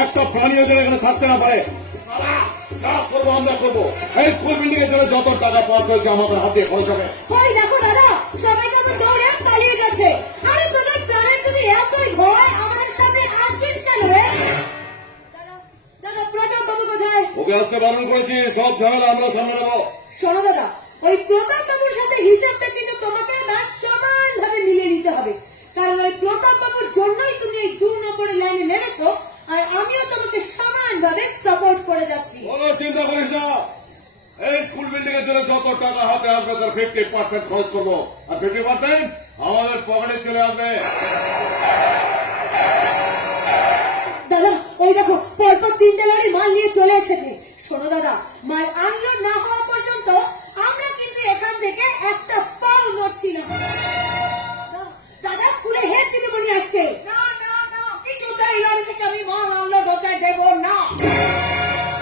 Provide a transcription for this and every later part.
একটা প্রাণীও যেন এখানে থাকতে না পারে। যা করবো আমরা করবো। এই স্কুল বিল্ডিং এর জন্য যত টাকা পাস হয়েছে আমাদের হাতে খরচ হবে। দেখো দাদা, সবাই তো আমার দৌড়ে পালিয়ে যাচ্ছে। আরে তোদের প্রাণের যদি এতই ভয়, আমাদের সামনে আসছিস কেন রে? দাদা প্রতাপ বাবু কোথায়? ওকে আজকে বারণ করেছি, সব ঝামেলা আমরা সামনে নেবো। শোনো দাদা, ওই প্রতাপ বাবুর সাথে হিসাবটা কিন্তু তোমাকে সমান ভাবে মিলিয়ে নিতে হবে। কারণ ওই প্রতাপ বাবুর জন্যই তুমি এই 2 নম্বরের লাইনে নেমেছো, আর আমিও তোমাকে সমান ভাবে সাপোর্ট করে যাচ্ছি। চিন্তা করিস না, এই স্কুল বিল্ডিং এর জন্য যত টাকা হাতে আসবে তার 50% খরচ করবো, আর 50% আমাদের পকেটে চলে আসবে। দাদা ওই দেখো, পরপর 3টে লরি মাল নিয়ে চলে এসেছে। শোনো দাদা, মাল আনলোড না হওয়া পর্যন্ত আমরা কিন্তু এখান থেকে একটা পাও নড়ছিলাম। দাদা স্কুলে হেড দিদিমণি আসছে। না না না, কিছুতেই লরি থেকে আমি মাল আনলোড হতে দেব না।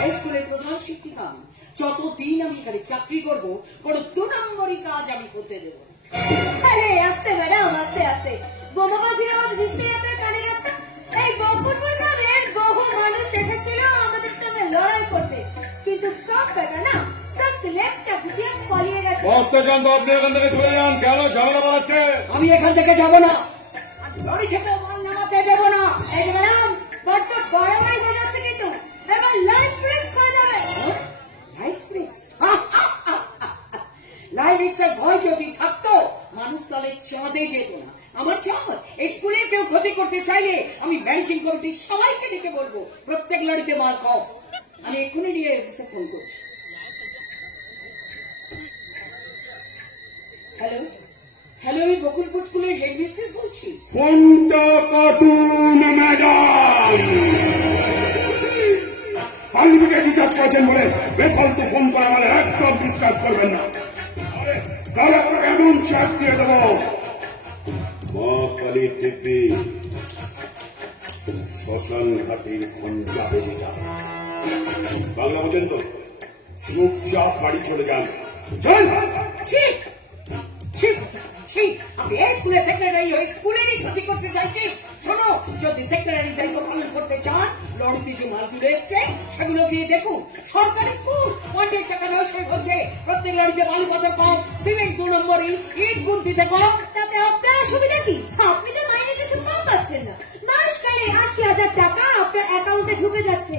এই স্কুলের প্রধান শিক্ষিকা আমি, যতদিন আমি এখানে চাকরি করব, কোনো 2 নম্বরই কাজ আমি করতে দেব না। আরে আস্তে ম্যাডাম, আস্তে আস্তে। বোমাবাজির আওয়াজ নিশ্চয়ই আপনার কানে গেছে। এই বকুলপুর গ্রামের বহু মানুষ এসেছিল আমাদের সঙ্গে লড়াই করতে, কিন্তু সব ব্যাটা না জাস্ট লেগসটা গুটিয়ে পালিয়ে গেছে। বসতে চান তো আপনি এখান থেকে চলে যান, কেন ঝামেলা বাড়াচ্ছে? আমি এখান থেকে যাব না, লরি থেকে মাল নামাতে দেব না। এই যে ম্যাডাম, বড্ড বাড়াবাড়ি হয়ে যাচ্ছে কিন্তু, এবার লাইফ রিস্ক হয়ে যাবে। Life risk? লাইফ রিস্কের ভয় যদি থাকতো মানুষ তাহলে চাঁদে যেত না। আমার চাঁদ, এই স্কুলে কেউ ক্ষতি করতে চাইলে আমি ম্যানেজিং কমিটির সবাইকে ডেকে বলবো প্রত্যেক লড়িতে মাল কম। আমি এক্ষুনি নিয়ে অফিসে ফোন করছি। হ্যালো হ্যালো, আমি বকুলপুর স্কুলের হেড মিস্ট্রেস বলছি। ফোনটা কাটুন ম্যাডাম। আনলিমিটেড রিচার্জ করেছেন বলে বেফালতু ফোন করে আমাদের একদম ডিস্টার্ব করবেন না, তাহলে আপনাকে এমন চাপ দিয়ে দেবো। মা কালী টিপি শ্মশান ঘাটির ঘন্টা বেজে যান। বাংলা বোঝেন তো? চুপচাপ বাড়ি চলে যান। আপনি এই স্কুলের সেক্রেটারি হয়ে স্কুলেরই ক্ষতি করতে চাইছেন। শোনো, যদি সেক্রেটারি দায়িত্ব পালন করতে চান, লড়িতে যে মালগুলো এসছে সেগুলো দিয়ে দেখুন। সরকারি স্কুল 1 টাকা নয় হচ্ছে, প্রত্যেক লড়িতে বালু পাথর কম, সিমেন্ট 2 নম্বরই, ইট গুনতিতে কম। তাতে আপনার অসুবিধা কি? আপনি তো মাইনে কিছু কম পাচ্ছেন না, মাসকালে 80,000 টাকা আপনার অ্যাকাউন্টে ঢুকে যাচ্ছে।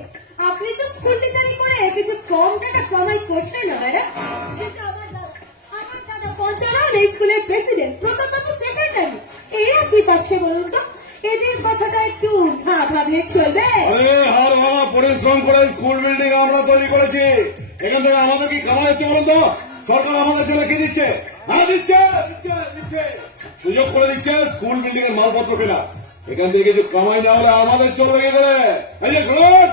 আপনি তো স্কুল টিচারি করে কিছু কম টাকা কামাই করছেন না ম্যাডাম। কিন্তু আমার দাদা পঞ্চানন এই স্কুলের প্রেসিডেন্ট, প্রতাপ বাবু সেক্রেটারি, এরা কি পাচ্ছে বলুন তো? এদের কথাটা একটু না ভাবলে চলবে? আরে হার ভাঙা পরিশ্রম করে স্কুল বিল্ডিং আমরা তৈরি করেছি, এখান থেকে আমাদের কি কামাই হচ্ছে বলুন তো? সরকার আমাদের জন্য কি দিচ্ছে? হ্যাঁ দিচ্ছে, সুযোগ করে দিচ্ছে স্কুল বিল্ডিং এর মালপত্র কেনা। এখান থেকে কিছু কামাই না হলে আমাদের চলবে কি করে? এই যে শুনুন,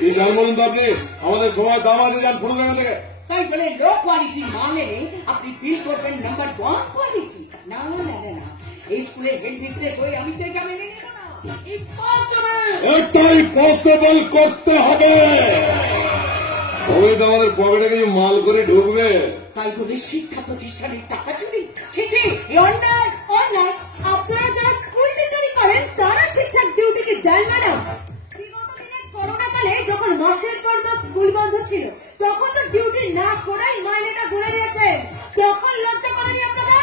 কি চান বলুন তো আপনি? আমাদের সময় দাম আছে, যান ফুটুন এখান থেকে। তাই বলে লো কোয়ালিটি মাল এনে আপনি বিল করবেন নাম্বার 1 কোয়ালিটি? না না না না, এই স্কুলের হেড মিস্ট্রেস হয়ে আমি তো এটা মেনে নেব না। ইম্পসিবল। এটাই পসিবল করতে হবে, তবে তো আমাদের পকেটে কিছু মাল করে ঢুকবে। তাই বলে শিক্ষা প্রতিষ্ঠানের টাকা চুরি? ছি ছি, এই অন্যায়। অন্যায়? আপনারা যারা স্কুল টিচারি করেন তারা ঠিকঠাক ডিউটি কি দেন ম্যাডাম? বিগত দিনে করোনা কালে যখন মাসের পর মাস স্কুল বন্ধ ছিল, তখন তো ডিউটি না করাই মাইনেটা গুনে নিয়েছেন। তখন লজ্জা করেনি আপনারা?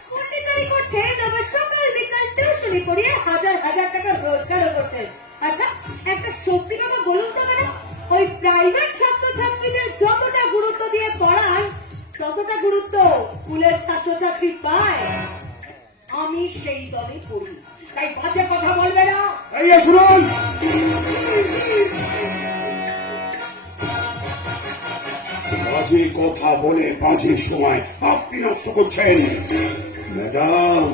স্কুল টিচারি করছেন, আবার সকাল বিকাল টিউশনি করিয়ে হাজার হাজার টাকা রোজগারও করছেন। আচ্ছা, একটা সত্যি কথা বলুন তো ম্যাডাম, ওই প্রাইভেট ছাত্রছাত্রীদের যতটা গুরুত্ব দিয়ে পড়ান, ততটা গুরুত্ব স্কুলের ছাত্রছাত্রী পায়? আমি সেই দলে পড়ি, তাই বাজে কথা বলবে না। এই শুনুন, বাজে কথা বলে বাজে সময় আপনি নষ্ট করছেন। ম্যাডাম,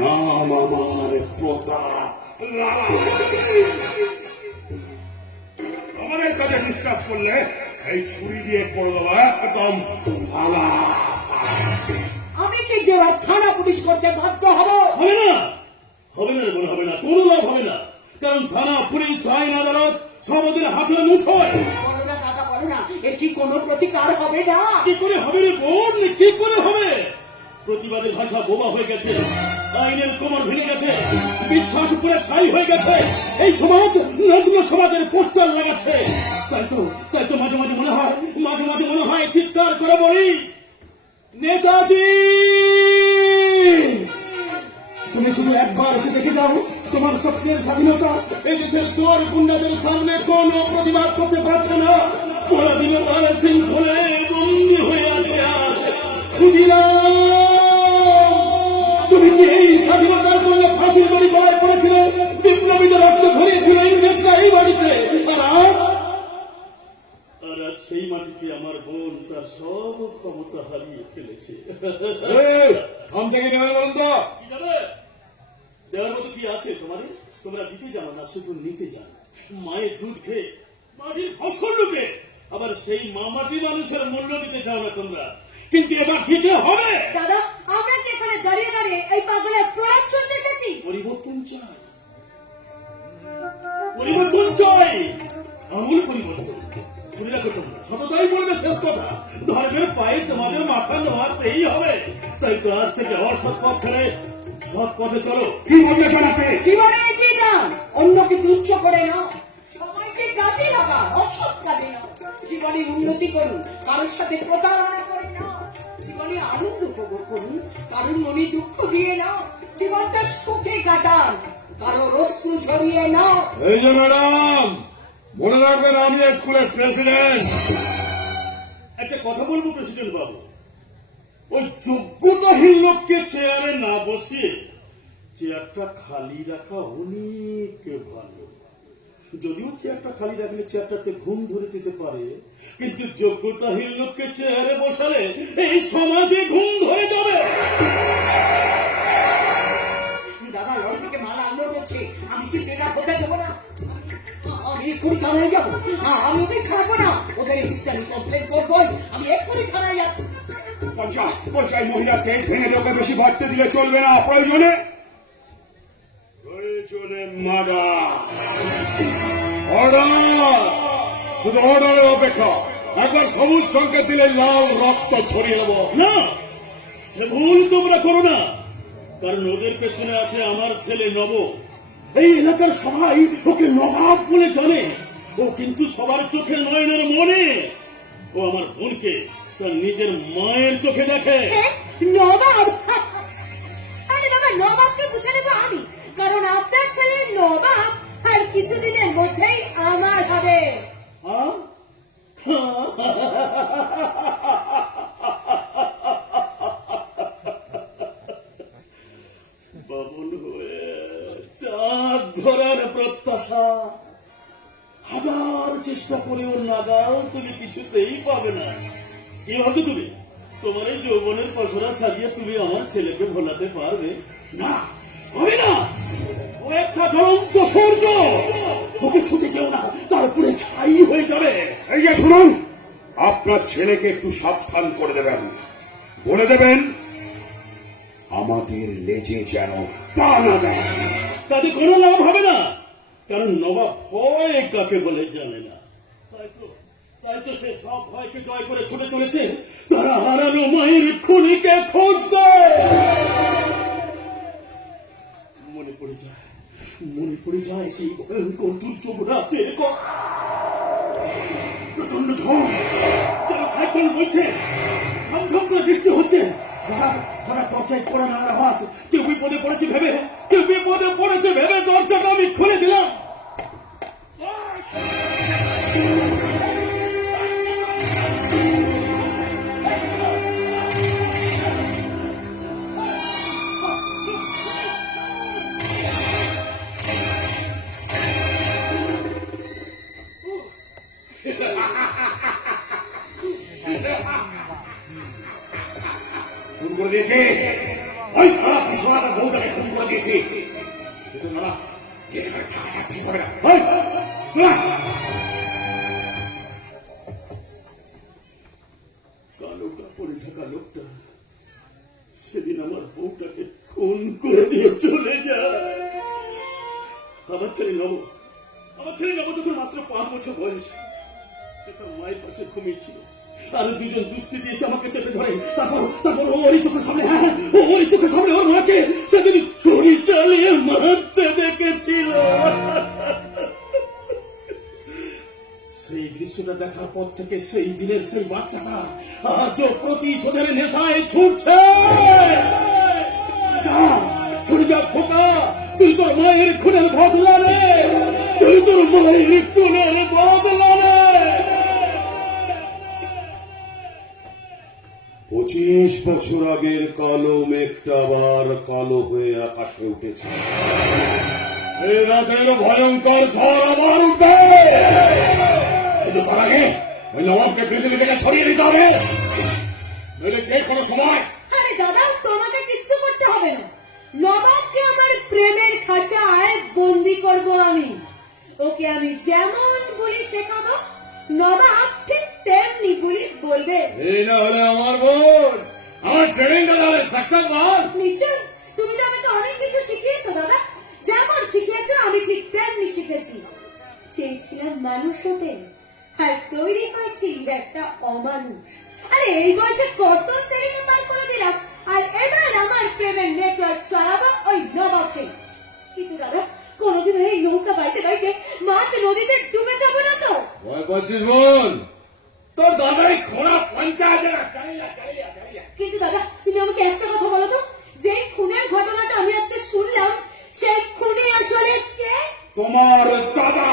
নাম আমার প্রতাপ লালা। আমাদের কাছে ডিস্টার্ব করলে এই ছুরি দিয়ে করে দেবো একদম ফালা। আমি কি যে থানা পুলিশ করতে বাধ্য হব? হবে না, হবে না, মনে হবে না, কোনো লাভ হবে না। কারণ থানা, পুলিশ, আইন, আদালত সব ওদের হাতে মুঠোয়। বলো না দাদা, বলো না, এর কি কোনো প্রতিকার হবে না? কি করে হবে রে বোন, কি করে হবে? প্রতিবাদের ভাষা বোবা হয়ে গেছে, আইনের কোমর ভেঙে গেছে, বিশ্বাস পুরো ছাই হয়ে গেছে। এই সমাজ নগ্ন সমাজের পোস্টার লাগাচ্ছে। তাই তো মাঝে মাঝে মনে হয় চিৎকার করে বলি, নেতাজি তুমি শুধু একবার এসে দেখে যাও তোমার স্বপ্নের স্বাধীনতা এই দেশের চোর গুন্ডাদের সামনে কোন প্রতিবাদ করতে পারছে না। পরাধীন তার শৃঙ্খলে বন্দী হয়ে আছে। আর তুমি কি এই স্বাধীনতার জন্য ফাঁসির দড়ি গলায় পড়েছিলে? বিপ্লবীদের রক্ত ঝরিয়েছিল ইংরেজরা এই বাড়িতে। আর আজ সেই মাটিতে আমার বোন তার সব ক্ষমতা হারিয়ে ফেলেছে। থাম থেকে নেবেন বলুন তো, কি যাবে দেওয়ার মতো কি আছে তোমাদের? তোমরা দিতে জানো না, শুধু নিতে জানো। মায়ের দুধ খেয়ে মাটির ফসল লুটে আবার সেই মামাটি মানুষের মূল্য দিতে চাও না তোমরা, কিন্তু এবার দিতে হবে। দাদা, আমরা কি এখানে দাঁড়িয়ে দাঁড়িয়ে এই পাগলের প্রলাপ শুনতে এসেছি? পরিবর্তন চাই, পরিবর্তন চাই, আমূল পরিবর্তন। শুনে রাখো তোমরা, সততাই বলবে শেষ কথা। ধর্মের পায়ে তোমাদের মাথা নোয়াতেই হবে। তাই তো আজ থেকে অসৎ পথ ছেড়ে সৎ পথে চলো। কি বলতে চান আপনি? জীবনে এগিয়ে যান, অন্যকে তুচ্ছ করে না, সবাইকে কাজে লাগান, অসৎ কাজে না। জীবনে উন্নতি করুন, কারোর সাথে প্রতারণা করে না। জীবনে আনন্দ উপভোগ করুন, কারোর মনে দুঃখ দিয়ে না। জীবনটা সুখে কাটান, কারোর অশ্রু ঝরিয়ে না। এই যে ম্যাডাম, মনে রাখবেন আমি স্কুলের প্রেসিডেন্ট। একটা কথা বলবো প্রেসিডেন্ট বাবু, ওই যোগ্যতাহীন লোককে চেয়ারে না বসিয়ে চেয়ারটা খালি রাখা অনেক ভালো। যদিও চেয়ারটা খালি রাখলে চেয়ারটাতে ঘুম ধরে যেতে পারে, কিন্তু যোগ্যতাহীন লোককে চেয়ারে বসালে এই সমাজে ঘুম ধরে যাবে। দাদা, লড় থেকে মালা আলো হচ্ছে, আমি কি দেনা হতে দেবো না? আমি এক্ষুনি থানায় যাবো। আমি ওদের ছাড়বো না, ওদের হিস্টারি কমপ্লেন করবো। আমি এক্ষুনি থানায় যাবো। পঞ্চায়েত মহিলা পেট ভেঙে ওকে বেশি বাড়তে দিলে চলবে না। প্রয়োজনে মার্ডার, অর্ডার, শুধু অর্ডারের অপেক্ষা। একবার সবুজ সংকেত দিলে লাল রক্ত ছড়িয়ে দেবো। না, সে ভুল তোমরা করো না, কারণ ওদের পেছনে আছে আমার ছেলে নব। এই এলাকার সবাই ওকে নবাব বলে জানে। ও কিন্তু সবার চোখে নয়নের মনে। ও আমার বোনকে তার নিজের মায়ের চোখে দেখে। নবাব? আরে বাবা, নবাবকে বুঝে নেবো আমি, কারণ আপনার ছেলে নবাব আর কিছুদিনের মধ্যেই আমার হবে। বাবুল হয়ে চাঁদ ধরার প্রত্যাশা, হাজার চেষ্টা করেও নাগাল তুমি কিছুতেই পাবে না। কি ভাবছো তুমি? তোমার এই যৌবনের পসরা সাজিয়ে তুমি আমার ছেলেকে ভোলাতে পারবে না? হবে না। ও একটা জ্বলন্ত সূর্য, ওকে ছুটে যেও না, তারপরে ছাই হয়ে যাবে। এই যে শুনুন, আপনার ছেলেকে একটু সাবধান করে দেবেন, বলে দেবেন আমাদের লেজে যেন পা না দেয়। তাতে কোনো লাভ হবে না, কারণ নবাব ভয় কাকে বলে জানে না। তাই তো সে সব ভয়কে জয় করে ছুটে চলেছে তারা হারানো মায়ের খুনিকে খুঁজতে। মনে পড়ে যায় সেই ভয়ঙ্কর দুর্যোগ রাতের কথা। প্রচন্ড ঝড়, কেউ সাইকেল বইছে, ঝমঝম করে বৃষ্টি হচ্ছে, হঠাৎ দরজায় পড়ে না আওয়াজ। কেউ বিপদে পড়েছে ভেবে দরজাটা আমি খুলে দিলাম। খুন করে দিয়েছি, ওই সারা বিশ্বনাথের বউটাকে খুন করে দিয়েছি। কিন্তু না, এখানে থাকাটা ঠিক হবে না। কালো কাপড়ে ঢাকা লোকটা সেদিন আমার বউটাকে খুন করে দিয়ে চলে যায়। আমার ছেলে নব তখন মাত্র 5 বছর বয়স। সে তার মায়ের পাশে ঘুমিয়েছিল। আর দুজন দুষ্কৃতী এসে আমাকে চেপে ধরে, তারপর ওরই চোখের সামনে, হ্যাঁ ওরই চোখের সামনে ওর মাকে সেদিন ছুরি চালিয়ে মারতে দেখেছিল। সেই দৃশ্যটা দেখার পর থেকে সেই দিনের সেই বাচ্চাটা আজও প্রতিশোধের নেশায় ছুটছে। ছুটে যা খোকা, তুই তোর মায়ের খুনের বদলা নে, তুই তোর মায়ের খুনের বদলা নে। 25 বছর আগের কালো মেঘটা আবার কালো হয়ে আকাশে উঠেছে। এই রাতের ভয়ঙ্কর ঝড় আবার উঠবে, কিন্তু তার আগে ওই নবাবকে পৃথিবী থেকে সরিয়ে দিতে হবে, নইলে যে কোনো সময়। আরে দাদা, তোমাকে কিছু করতে হবে না। নবাবকে আমার প্রেমের খাঁচায় বন্দি করব আমি। ওকে আমি যেমন বলি শেখাবো, নবাব ঠিক তেমনি বলি বলবে। এই না হলে আমার বোন, আমার ট্রেনিং দাঁড়ালে সাকসেস বল। নিশ্চয়, তুমি তো আমাকে অনেক কিছু শিখিয়েছো দাদা। যেমন শিখিয়েছো আমি ঠিক তেমনি শিখেছি। চেয়েছিলাম মানুষ হতে, আর তৈরি হয়েছি একটা অমানুষ। আরে এই বয়সে কত ছেলেকে পার করে দিলাম, আর এবার আমার প্রেমের নেটওয়ার্ক চালাবো ওই নবাবকে। কিন্তু দাদা, কোনদিন এই নৌকা বাইতে বাইতে মাছ নদীতে ডুবে যাবো না তো? ভয় পাচ্ছিস বোন? তোর দাদাই খোঁড়া 50,000 চালিয়া। কিন্তু দাদা, তুমি আমাকে একটা কথা বলো তো, যে খুনের ঘটনাটা আমি আজকে শুনলাম, সেই খুনি আসলে কে? তোমার দাদা।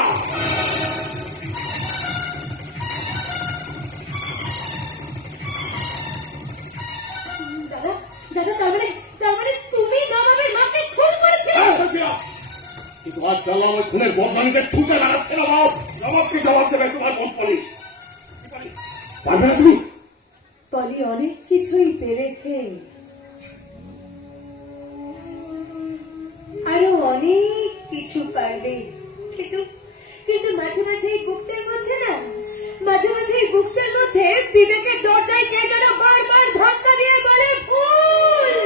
দাদা দাদা, তার মানে তুমি নবাবের মাকে খুন করেছিলে? কিন্তু আজ জানলাম ওই খুনের বদলা নিতে ছুটে লাগাচ্ছে নবাব। নবাবকে জবাব দেবে তোমার বোন পলি। পারবে না তুমি? পলি অনেক কিছুই পেরেছে, আরো অনেক কিছু পারবে। কিন্তু মাঝে মাঝে এই বুকটার মধ্যে না, মাঝে মাঝে এই বুকটার মধ্যে বিবেকের দরজায় কে যেন বারবার ধাক্কা দিয়ে বলে ভুল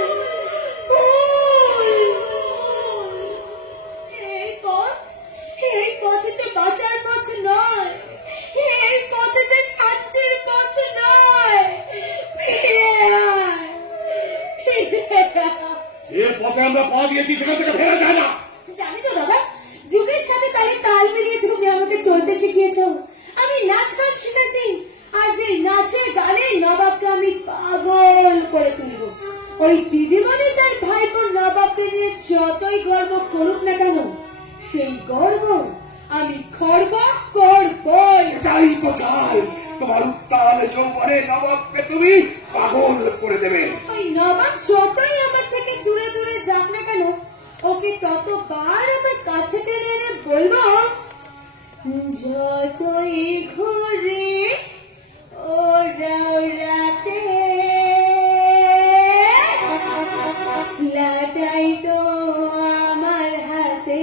ভুল। এই পথে যে বাঁচার পথ নয়, এই পথে যে শান্তির পথ নয়। ফিরে আয়, যে পথে আমরা পা দিয়েছি সেখান থেকে ফেরা যায় না। জানি তো দাদা, যুগের সাথে তালে তাল মিলিয়ে তুমি আমাকে চলতে শিখিয়েছো। আমি নাচ গান শিখেছি, আর সেই নাচের গানে নবাবকে আমি পাগল করে তুলব। ওই দিদিমণি তার ভাই বোন নবাবকে নিয়ে যতই গর্ব করুক না কেন, সেই গর্ব আমি খর্ব করবই। তাই তো চাই, তোমার উত্তাল যৌবনে নবাবকে তুমি পাগল করে দেবে। ওই নবাব যতই আমার থেকে দূরে দূরে যাক না কেন, ওকে ততবার আমার কাছে টেনে এনে বলবো, যতই ঘুরে ওরাতে লাটাই তো আমার হাতে।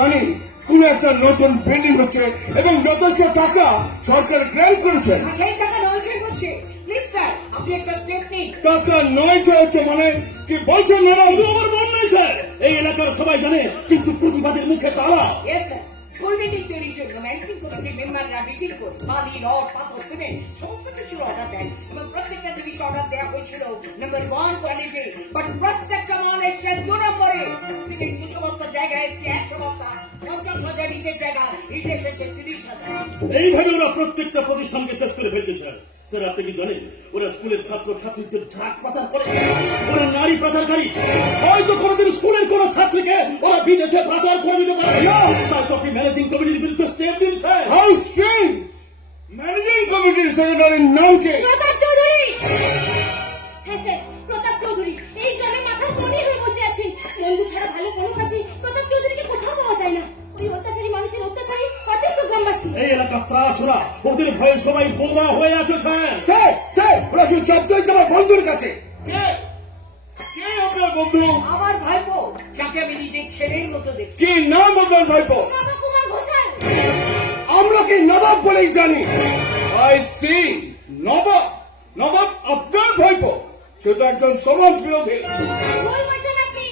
জানি স্কুলে একটা নতুন বিল্ডিং হচ্ছে এবং যথেষ্ট টাকা সরকার গ্র্যান্ট করেছে। সেই টাকা নয় হচ্ছে। প্লিজ স্যার, আপনি একটা স্টেপ নিন। টাকা নয় হচ্ছে মানে কি বলছেন ম্যাডাম? আমার মন নেই স্যার, এই এলাকার সবাই জানে, কিন্তু প্রতিবাদের মুখে তালা। ইয়েস স্যার, স্কুল বিল্ডিং তৈরির জন্য ম্যানেজিং কমিটির মেম্বাররা মিটিং করে বালি, রড, পাথর, সিমেন্ট সমস্ত কিছুর অর্ডার দেন এবং প্রত্যেকটা জিনিস অর্ডার দেওয়া হয়েছিল নাম্বার 1 কোয়ালিটি, বাট প্রত্যেকটা মাল এসছে 2 নম্বরে। সিমেন্ট 200 বস্তা জায়গায় এসছে 100 বস্তা, 50,000 ইটের জায়গা ইট এসেছে 30,000। এইভাবে ওরা প্রত্যেকটা প্রতিষ্ঠানকে শেষ করে ফেলছে স্যার। স্যার আপনি কি জানেন ওরা স্কুলের ছাত্র ছাত্রীদের ড্রাগ পাচার করে, ওরা নারী পাচারকারী। হয়তো কোনোদিন স্কুলের কোন ছাত্রীকে ওরা বিদেশে পাচার করে দিতে পারে। তাই তো আপনি ম্যানেজিং কমিটির বিরুদ্ধে স্টেপ দিন স্যার। How strange! ম্যানেজিং কমিটির সেক্রেটারির নাম কি? প্রতাপ চৌধুরী। হ্যাঁ স্যার, প্রতাপ চৌধুরী এই গ্রামে মাথার মনি হয়ে বসে আছেন। নন্দু ছাড়া ভালো কোনো কাজে প্রতাপ চৌধুরীকে কোথাও পাওয়া যায় না। ওই অত্যাচারী মানুষের অত্যাচারী অতিষ্ঠ গ্রামবাসী। এই এলাকার ত্রাস ওরা, ওদের ভয়ে সবাই বোবা হয়ে আছে স্যার। স্যার স্যার ওরা শুধু জব্দ হচ্ছে আমার বন্ধুর কাছে। কে কে আপনার বন্ধু? আমার ভাইপো, যাকে আমি নিজের ছেলের মতো দেখি। কি নাম আপনার ভাইপো? নবকুমার ঘোষাল। আমরা কি নবাব বলেই জানি। আই সি, নবাব। নবাব আপনার ভাইপো? সে তো একজন সমাজ বিরোধী। ভুল বলছেন আপনি।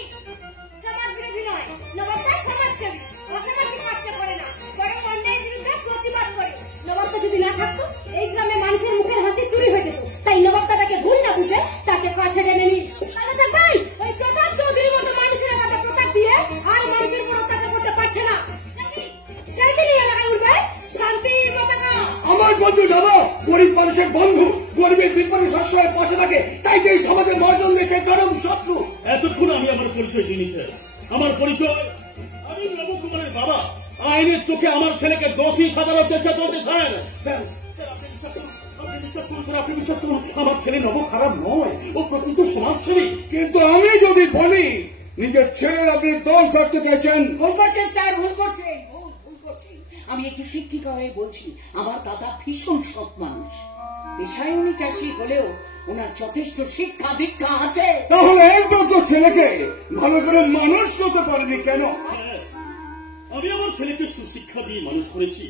সমাজ বিরোধী নয়, নবাবটা সমাজসেবী। অসামাজিক কাজটা করে না, বরং অন্যায়ের বিরুদ্ধে প্রতিবাদ করে। নবাবটা যদি না থাকতো এই গ্রামে মানুষের মুখের হাসি চুরি হয়ে যেত। তাই নবাবটা তাকে ভুল না বুঝে তাকে কাছে টেনে নিন। তাহলে তাই ওই প্রতাপ চৌধুরীর মতো মানুষের তাকে প্রতাপ দিয়ে আর মানুষের উপর অত্যাচার করতে পারছে না। সেদিনই এলাকায় উঠবে শান্তির পতাকা। আমার বন্ধু নবাব গরিব মানুষের বন্ধু, গরিবের বিপদে সবসময় পাশে থাকে। তাই তো এই সমাজের মহাজন দেশের চরম শত্রু। এতক্ষণ আমি আমার পরিচয় চিনি স্যার। আমার পরিচয়, আমি নবকুমারের বাবা। আইনের চোখে আমার ছেলেকে দোষী সাজানোর চেষ্টা চলছে স্যার। স্যার স্যার, আপনি বিশ্বাস করুন, আপনি বিশ্বাস করুন স্যার, আপনি বিশ্বাস করুন, আমার ছেলে নব খারাপ নয়, ও প্রকৃত সমাজসেবী। কিন্তু আমি যদি বলি নিজের ছেলের আপনি দোষ ধরতে চাইছেন। ভুল করছেন স্যার, ভুল করছেন, ভুল করছেন। আমি একটু শিক্ষিকা হয়ে বলছি, আমার দাদা ভীষণ সৎ মানুষ। পেশায় উনি চাষি হলেও ওনার যথেষ্ট শিক্ষা দীক্ষা আছে। তাহলে একমাত্র ছেলেকে ভালো করে মানুষ করতে পারেনি কেন? স্যার, আমি আমার ছেলেকে সুশিক্ষা দিয়ে মানুষ করেছি।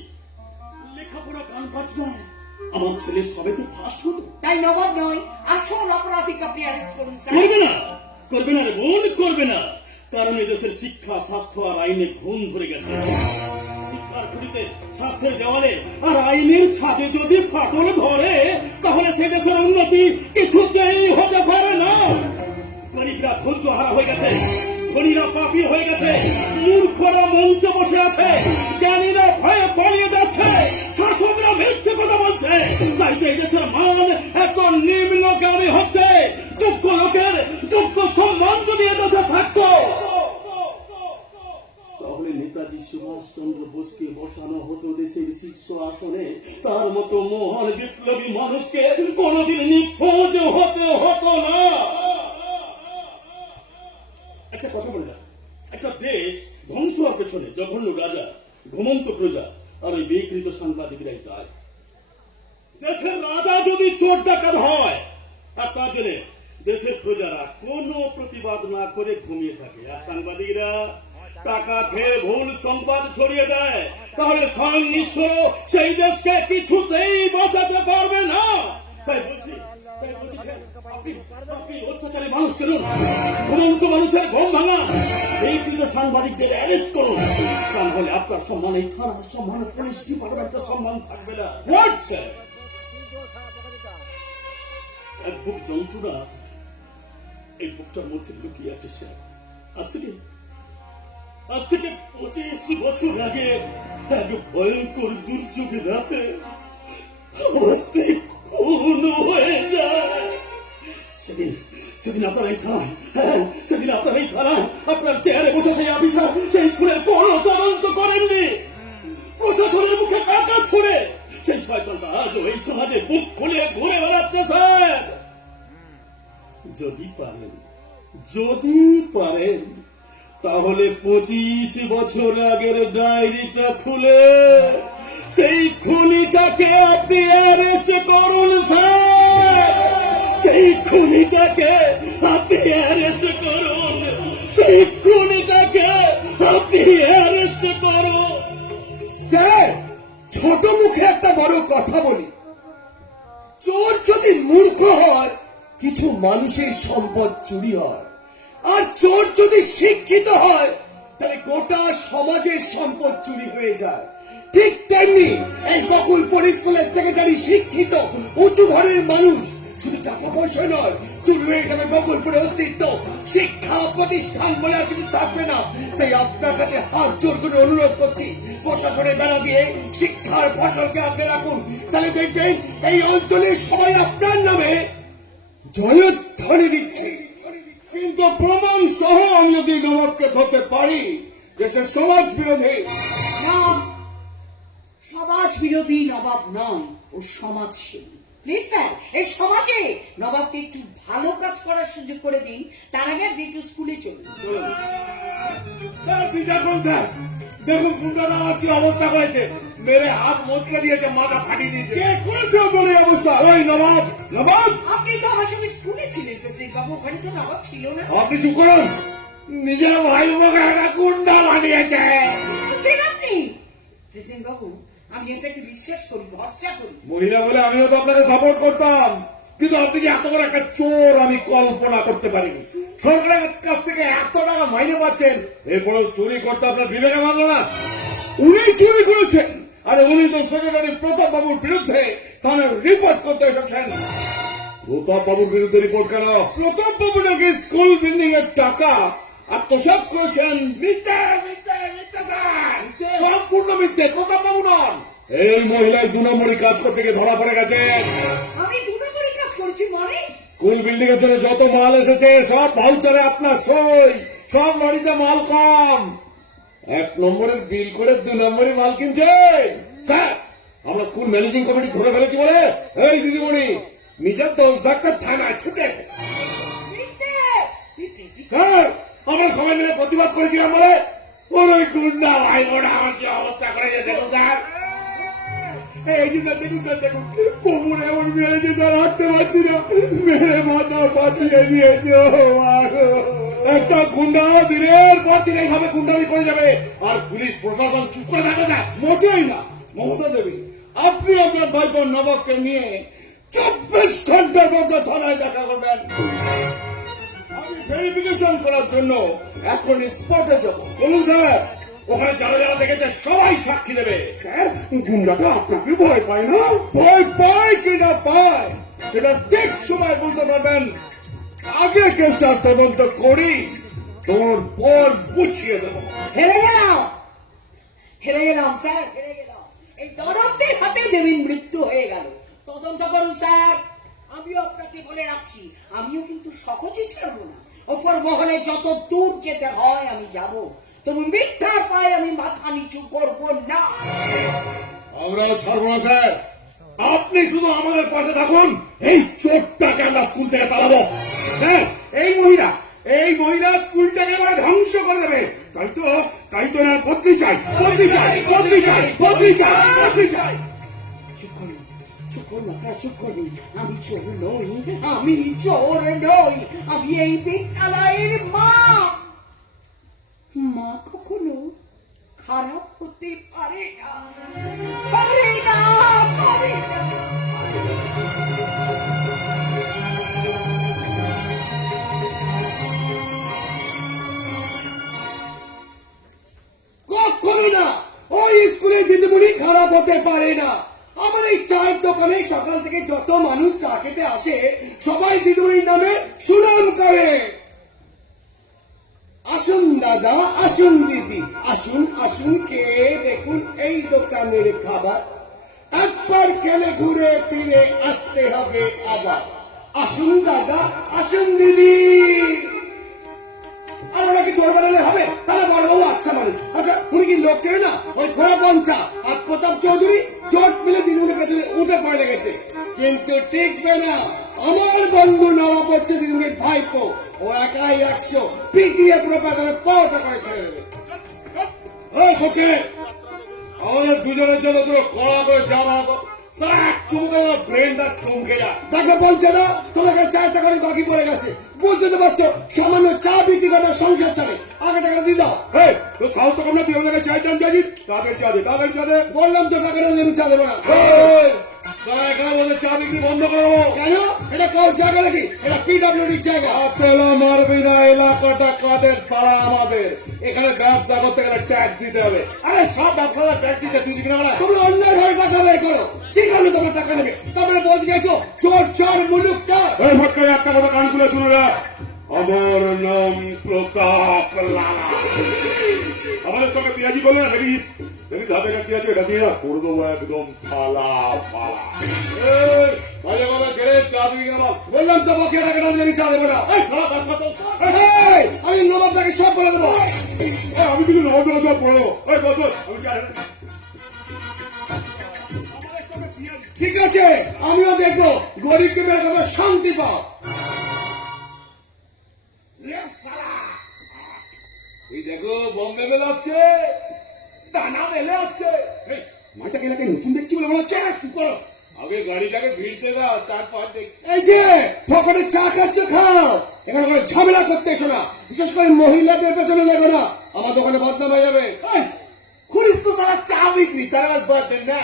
লেখাপড়া গান বাজনা আমার ছেলে সবে তো ফার্স্ট হতো। তাই নবাব নয়, আসল অপরাধীকে আপনি অ্যারেস্ট করুন স্যার। করবে না, করবে না রে বোন, করবে না। কারণ এদেশের শিক্ষা, স্বাস্থ্য আর আইনে ঘুম ধরে গেছে। শিক্ষার খুঁড়িতে, স্বাস্থ্যের দেওয়ালে আর আইনের ছাদে যদি ফাটল ধরে, তাহলে সে দেশের উন্নতি কিছুতেই হতে পারে না। গরিবরা ধৈর্য হারা হয়ে গেছে, ধনীরা পাপী হয়ে গেছে, মূর্খরা মঞ্চে বসে আছে, জ্ঞানীরা ভয়ে পালিয়ে যাচ্ছে, শাসকরা মিথ্যে কথা বলছে। তাই তো এই দেশের মান এত নিম্নগামী হচ্ছে। যোগ্য লোকের যোগ্য সম্মান যদি এদেশে থাকতো, তাহলে নেতাজি সুভাষ চন্দ্র বোসকে বসানো হতো দেশের শীর্ষ আসনে। তার মতো মহান বিপ্লবী মানুষকে কোনদিন নিখোঁজ হতে হতো না। একটা কথা বলে, একটা দেশ ধ্বংস হওয়ার পেছনে জঘন্য রাজা, ঘুমন্ত প্রজা আর ওই বিকৃত সাংবাদিকরাই দায়। দেশের রাজা যদি চোর ডাকাত হয় আর তার জন্য দেশের প্রজারা কোনো প্রতিবাদ না করে ঘুমিয়ে থাকে, আর সাংবাদিকরা টাকা খেয়ে ভুল সংবাদ ছড়িয়ে দেয়, তাহলে স্বয়ং ঈশ্বর সেই দেশকে কিছুতেই বাঁচাতে পারবে না। তাই বলছি স্যার, আপনি অত্যাচারী মানুষ চলুন, ঘুমন্ত মানুষের ঘুম ভাঙা এই কৃত সাংবাদিকদের অ্যারেস্ট করুন। তাহলে আপনার সম্মান, এই থানার সম্মান, পুলিশ ডিপার্টমেন্টের সম্মান থাকবে না। এক বুক যন্ত্রণা এই বুকটার মধ্যে লুকিয়ে আছে স্যার। আজ থেকে 25 বছর আগে এক ভয়ঙ্কর দুর্যোগের রাতে অবস্থা খুন হয়ে যায়। সেদিন আপনার এই থানায়, আপনার চেয়ারে বসে সেই অফিসার সেই খুনের কোনো তদন্ত করেননি। প্রশাসনের মুখে টাকা ছুড়ে সেই শয়তানটা আজও এই সমাজে বুক খুলে ঘুরে বেড়াচ্ছে স্যার। যদি পারেন তাহলে 25 বছর আগের ডায়েরিটা খুলে সেই খুনিটাকে আপনি অ্যারেস্ট করুন স্যার। সেই খুনিটাকে আপনি অ্যারেস্ট করুন, সেই খুনিটাকে আপনি অ্যারেস্ট ছোট মুখে একটা বড় কথা বলি, চোর যদি মূর্খ হয় কিছু মানুষের সম্পদ চুরি হয়, আর চোর যদি শিক্ষিত হয় তাহলে গোটা সমাজের সম্পদ চুরি হয়ে যায়। ঠিক তেমনি এই বকুলপুর স্কুলের সেক্রেটারি শিক্ষিত উঁচু ঘরের মানুষ, শুধু টাকা পয়সা নয়, চুরি হয়ে যাবে বকুলপুরের অস্তিত্ব, শিক্ষা প্রতিষ্ঠান বলে আর কিছু থাকবে না। তাই আপনার কাছে হাত জোর করে অনুরোধ করছি, প্রশাসনের বেড়া দিয়ে শিক্ষার ফসলকে আগলে রাখুন, তাহলে দেখবেন এই অঞ্চলের সবাই আপনার নামে জয়ধ্বনি দিচ্ছে। কিন্তু প্রমাণ সহ আমি যদি নবাবকে ধরতে পারি যে সে সমাজ বিরোধী, না, সমাজ বিরোধী নবাব নয়, ও সমাজসেবী। প্লিজ স্যার, এই সমাজে নবাবকে একটু ভালো কাজ করার সুযোগ করে দিন, তার আগে আপনি একটু স্কুলে চলুন। স্যার বিচার করুন স্যার, দেখুন গুন্ডারা আমার কি অবস্থা করেছে, মেরে হাত মচকে দিয়েছে, মাথা ফাটিয়ে দিয়েছে। কে করেছে আপনার এই অবস্থা? ওই নবাব। নবাব আপনি তো আমার সঙ্গে স্কুলে ছিলেন প্রেসিডেন্ট বাবু, ওখানে তো নবাব ছিল না। আপনি চুপ করুন, নিজের ভাই বোকে একটা গুন্ডা বানিয়েছে। বলছেন আপনি? প্রেসিডেন্ট বাবু, আমি আপনাকে বিশ্বাস করি, ভরসা করি। মহিলা বলে আমিও তো আপনাকে সাপোর্ট করতাম, কিন্তু আপনি যে এত বড় একটা চোর আমি কল্পনা করতে পারিনি। সরকারের কাছ থেকে এত টাকা মাইনে পাচ্ছেন, এরপরেও চুরি করতে আপনার বিবেকে মানল না? উনি চুরি করেছেন, আর উনি তো সেক্রেটারি প্রতাপ বাবুর বিরুদ্ধে থানার রিপোর্ট করতে এসেছেন। প্রতাপ বাবুর বিরুদ্ধে রিপোর্ট কেন? প্রতাপ বাবু নাকি স্কুল বিল্ডিং এর টাকা আত্মসাৎ করেছেন। মিথ্যে মিথ্যে মিথ্যে স্যার, সম্পূর্ণ মিথ্যে। প্রতাপ বাবু নন, এই মহিলায় 2 নম্বরই কাজ করতে গিয়ে ধরা পড়ে গেছেন। আমি 2 নম্বরই কাজ করেছি মানে? স্কুল বিল্ডিং এর জন্য যত মাল এসেছে সব ভাউচারে আপনার সই, সব লরিতে মাল কম। 1 নম্বরের বিল করে 2 নম্বরই মাল কিনছেন। স্যার, আমরা স্কুল ম্যানেজিং কমিটি ধরে ফেলেছি বলে এই দিদিমণি নিজের দোষ ডাক্তার থানায় ছুটে এসে। স্যার, আমরা সবাই মিলে প্রতিবাদ করেছিলাম বলে ওর ওই গুন্ডা ভাই বোনা আমার কি অবস্থা করেছে দেখুন স্যার। এই যে স্যার দেখুন, স্যার দেখুন, কোমরে এমন মেরেছে স্যার, হাঁটতে পারছি না, মেরে মাথা পাঠিয়ে দিয়েছে। একটা গুন্ডা দিনের পর দিন এইভাবে গুন্ডামি করে যাবে, আর পুলিশ প্রশাসন চুপ করে থাকবে না? মোটেই না। মমতা দেবী, আপনি আপনার ভাইপো নবাবকে নিয়ে 24 ঘন্টার মধ্যে থানায় দেখা করবেন। আমি ভেরিফিকেশন করার জন্য এখন স্পটে যাবো। বলুন স্যার, ওখানে যারা যারা দেখেছে সবাই সাক্ষী দেবে। স্যার, গুন্ডাটা আপনাকে ভয় পায় না? ভয় পায় কিনা পায় সেটা ঠিক সময় বলতে পারবেন। আগে কেসটার তদন্ত করি, তোর পর বুঝিয়ে দেবো। হেরে গেলাম, হেরে গেলাম স্যার, হেরে গেলাম। এই তদন্তের হাতে দেবীর মৃত্যু হয়ে গেল। তদন্ত করুন স্যার, আমিও আপনাকে বলে রাখছি, আমিও কিন্তু সহজে ছাড়বো না। ওপর মহলে যত দূর যেতে হয় আমি যাব, তবু মিথ্যার পায়ে আমি মাথা নিচু করবো না। আমরাও ছাড়বো না স্যার, আপনি শুধু আমাদের পাশে থাকুন, এই চোরটাকে আমরা স্কুল থেকে পালাবো। স্যার, এই মহিলা স্কুলটাকে এবার ধ্বংস করে দেবে। তাই তো না, বদলি চাই, বদলি চাই, বদলি চাই, বদলি চাই, বদলি চাই। চুপ করুন, চুপ করুন, আপনারা চুপ করুন। আমি চোর নই, আমি চোর নই, আমি এই বিদ্যালয়ের মা। মা কখনো খারাপ হতে পারে না, পারে না, পারে না। কখনো না, ওই স্কুলে দিদিমণি খারাপ হতে পারে না। আমার এই চায়ের দোকানে সকাল থেকে যত মানুষ চা খেতে আসে সবাই দিদিমণির নামে সুনাম করে। আসুন দাদা, আসুন দিদি, আসুন আসুন, কে দেখুন এই দোকানের খাবার। একবার খেলে ঘুরে ফিরে আসতে হবে আবার। আসুন দাদা, আসুন দিদি। আর ওনাকে চোর বানালে হবে? তাহলে বড়বাবু আচ্ছা মানুষ। আচ্ছা, উনি কি লোক চেনে না? ওই ঘোড়া পঞ্চা আর প্রতাপ চৌধুরী জোট মিলে দিদিমণির কাছে উঠে পড়ে লেগেছে, কিন্তু টিকবে না। আমার বন্ধু নবাব হচ্ছে দিদিমণির ভাইপো, ও একাই 100 পিটিয়ে পুরো পেছনে পাওয়াটা করে ছেড়ে দেবে। আমাদের দুজনের জন্য তোর কড়া করে চা বানাতো, সারা এক চুমুকে ব্রেনটা চমকে যায়। টাকা পৌঁছে না, তোমাকে 4 টাকা বাকি পড়ে গেছে, বুঝতে তো পারছো সামান্য চা বিক্রি করে সংসার চলে, আগে টাকা দিয়ে দাও। এই তো সাহস তো কম না, তুই আমাকে চায়ের দাম চাইছিস, তাদের চা দে, তাদের চা দে। বললাম তো টাকা না আমি চা দেবো না। সারা এখানে বলে চা বিক্রি বন্ধ করে দেবো। কেন? এটা কাউ জায়গা নাকি? এটা পিডব্লিউডির জায়গা। আপেলা মারবি না, এলাকাটা কাদের? সারা আমাদের। এখানে ব্যবসা করতে গেলে ট্যাক্স দিতে হবে। আরে সব ব্যবসাদার ট্যাক্স দিচ্ছে, তুই দিবি না? মানে তোমরা অন্যায় ভাবে টাকা বের করো, কি কারণে তোমার টাকা নেবে? তারপরে বলতে চাইছো চোর চোর মুলুকটা। এই ভটকায় একটা কথা কান খুলে শুনে রাখ, আমার নাম প্রতাপ লালা। আমাদের সঙ্গে পেঁয়াজি করলে না, দেখিস দেখিস হাতে কি আছে, এটা দিয়ে না করে দেবো একদম ফালা ফালা। মাঝে মাঝে ছেড়ে চা দিবি কেন বল? বললাম তো বকে টাকা না দিলে আমি চা দেবো না। এই সারা ব্যবসা তো এই, আমি নবাব তাকে সব বলে দেবো। আমি কিন্তু নজর সব পড়ে দেবো। এই বল বল, আমি চা ঠিক আছে, আমিও দেখবো গরিবকে মেরে কত শান্তি পাও। এই দেখো বম্বে মেলে আসছে, দানা মেলে আসছে। মাটাকে এলাকায় নতুন দেখছি বলে মনে হচ্ছে। কি করো, আগে গাড়িটাকে ভিড়তে দাও, তারপর দেখছি। এই যে ফকটে চা খাচ্ছ খাও, এখানে করে ঝামেলা করতে এসো না, বিশেষ করে মহিলাদের পেছনে লেগো না, আমার দোকানে বদনাম হয়ে যাবে। খুলিস তো সারা চা বিক্রি, তার আবার বাদ না।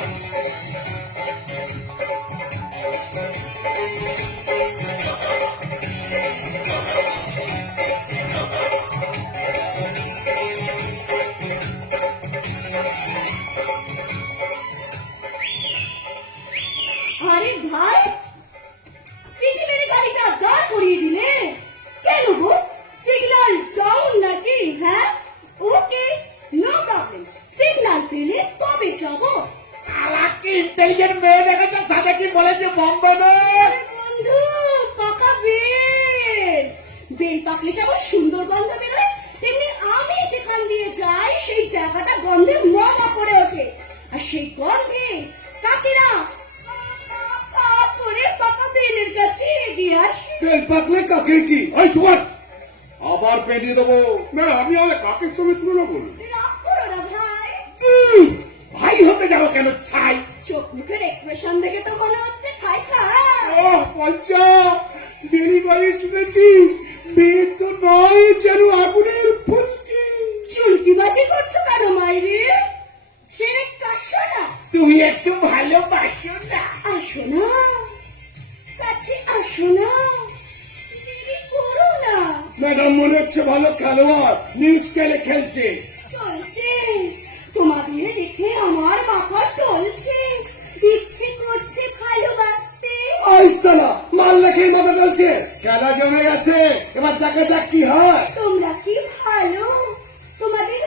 আরে ভাই, সিটি মেরে গাড়িটা দাঁড় করিয়ে দিলে কেন গো? সিগন্যাল ডাউন নাকি? হ্যাঁ, ওকে, নো প্রবলেম। সিগন্যাল পেলে তবে যাবো। আলাকি ইন্টেলিজেন্ট মেয়ে দেখেছো, সাথে কি বলেছে বম্বে মেয়ে? বন্ধু, পাকা বেল বেল পাকলে যেমন সুন্দর গন্ধ বেরোয়, তেমনি আমি যেখান দিয়ে যাই সেই জায়গাটা গন্ধে মমা করে ওঠে। আর সেই গন্ধে কাকিরা করে পাকা বেলের কাছে এগিয়ে আসে। তেল পাকলে কাকে কি? ওই সুয়ার আবার পেঁদিয়ে দেবো। না আমি আমাদের কাকের সঙ্গে তুলনা করবো। রাগ করো না ভাই, ভাই হতে যাবো কেন? ছাই চোখ মুখের এক্সপ্রেশন দেখে তো মনে হচ্ছে খাই খা। পঞ্চা দেরি করে শুনেছি, বেদ তো নয় যেন আগুনের ফুলকি। চুলকিবাজি করছো কেন মাইরে? ছেড়ে কাশো না। তুমি একটু ভালোবাসো না? আসো না কাছে, আসো না, দেরি করো না। ম্যাডাম মনে হচ্ছে ভালো খেলোয়াড়, নিউজ খেলে খেলছে। চলছে তোমাদের দেখে আমার মাথা চলছে, ইচ্ছে করছে ভালোবাসতে। আইসালা মাল লেখে মাথা চলছে, খেলা জমে গেছে, এবার দেখা যাক কি হয়। তোমরা কি